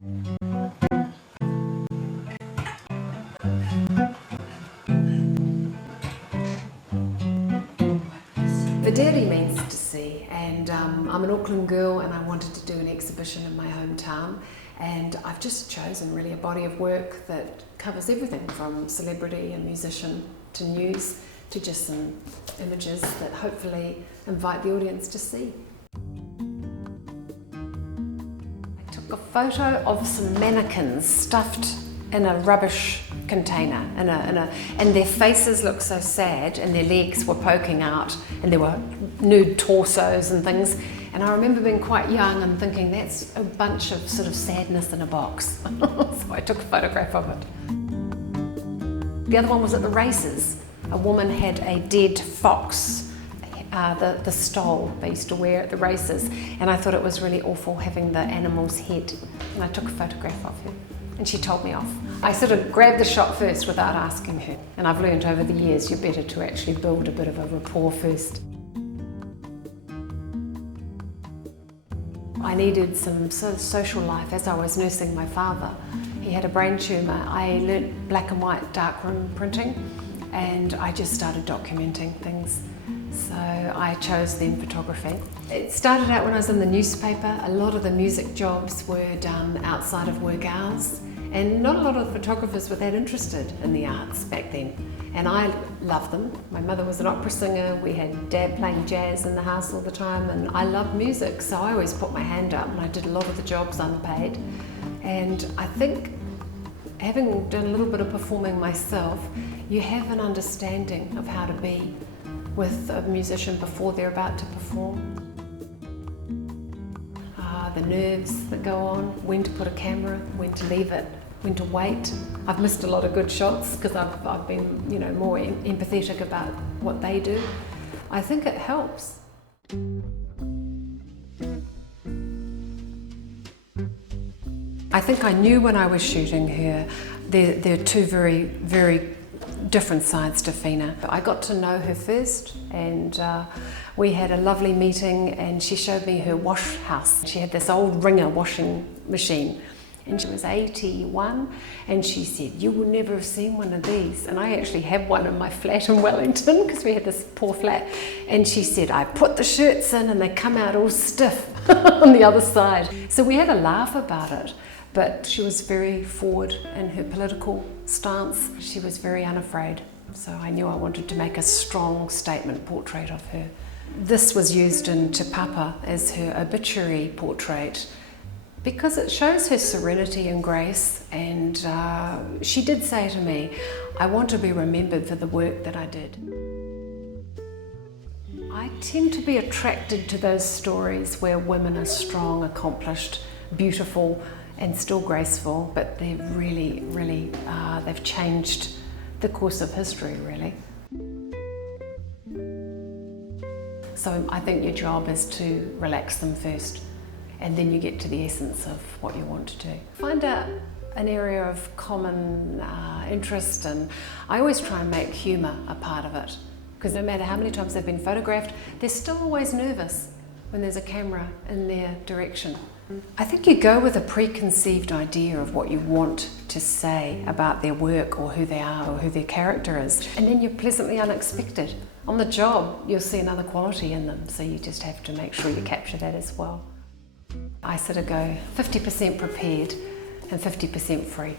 Videri means to see, and I'm an Auckland girl and I wanted to do an exhibition in my hometown, and I've just chosen really a body of work that covers everything from celebrity and musician to news to just some images that hopefully invite the audience to see. I took a photo of some mannequins stuffed in a rubbish container, and their faces looked so sad and their legs were poking out and there were nude torsos and things, and I remember being quite young and thinking that's a bunch of sort of sadness in a box. So I took a photograph of it. The other one was at the races. A woman had a dead fox, the stole they used to wear at the races, and I thought it was really awful having the animal's head, and I took a photograph of her. And she told me off. I sort of grabbed the shot first without asking her. And I've learned over the years you're better to actually build a bit of a rapport first. I needed some social life as I was nursing my father. He had a brain tumour. I learnt black and white darkroom printing, and I just started documenting things. So I chose then photography. It started out when I was in the newspaper. A lot of the music jobs were done outside of work hours, and not a lot of photographers were that interested in the arts back then. And I loved them. My mother was an opera singer. We had Dad playing jazz in the house all the time, and I loved music, so I always put my hand up and I did a lot of the jobs unpaid. And I think having done a little bit of performing myself, you have an understanding of how to be with a musician before they're about to perform. The nerves that go on, when to put a camera, when to leave it, when to wait. I've missed a lot of good shots because I've been, more empathetic about what they do. I think it helps. I think I knew when I was shooting her, there are two very, very different sides to Fina. I got to know her first, and we had a lovely meeting, and she showed me her wash house. She had this old Ringer washing machine, and she was 81, and she said, "You will never have seen one of these." And I actually have one in my flat in Wellington because we had this poor flat, and she said, "I put the shirts in and they come out all stiff on the other side." So we had a laugh about it. But she was very forward in her political stance. She was very unafraid. So I knew I wanted to make a strong statement portrait of her. This was used in Te Papa as her obituary portrait because it shows her serenity and grace, and she did say to me, "I want to be remembered for the work that I did." I tend to be attracted to those stories where women are strong, accomplished, beautiful, and still graceful, but they're really, really, they've changed the course of history, really. So I think your job is to relax them first, and then you get to the essence of what you want to do. Find out an area of common interest, and I always try and make humour a part of it, because no matter how many times they've been photographed, they're still always nervous when there's a camera in their direction. I think you go with a preconceived idea of what you want to say about their work or who they are or who their character is, and then you're pleasantly unexpected. On the job, you'll see another quality in them, so you just have to make sure you capture that as well. I sort of go 50% prepared and 50% free.